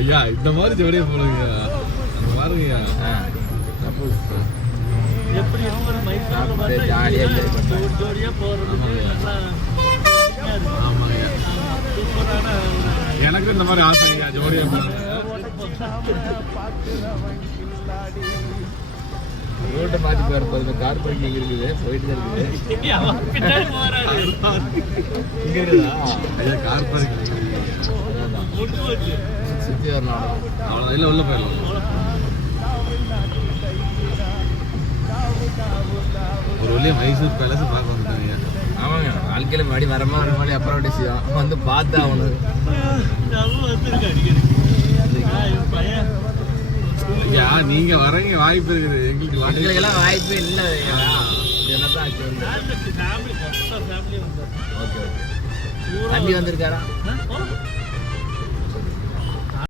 ஐயா இந்த மாதிரி ஜோடியா போடுங்க பாருங்கய்யா. எப்படி ஜோடியா போறது. ஆமாங்கய்யா எனக்கு இந்த மாதிரி ஆசைங்கய்யா ஜோடியா போடுங்க. ரோட்டை மாற்றி போயிருப்பது கார் பார்க்கிங் இருக்குது போயிட்டு தான் இருக்குது. இங்க இருக்குதா ஐயா கார் பார்க்கிங் சுற்றி வரலாம் அவ்வளோ இல்லை உள்ள போயிடலாம். ஒரு வழியா மைசூர் பேலஸ் பார்க்க வந்துட்டாங்க. ஆமாங்க வாழ்க்கையில் மறுபடி வரமா வர மாதிரி அப்புறம் விஷயம் வந்து பார்த்தா அவனுக்கு ஐயா நீங்க வரீங்க வாய்ப்பு இருக்குது எங்களுக்கு எல்லாம் வாய்ப்பே இல்லை. ஓகே ஓகே தம்பி வந்திருக்காரா?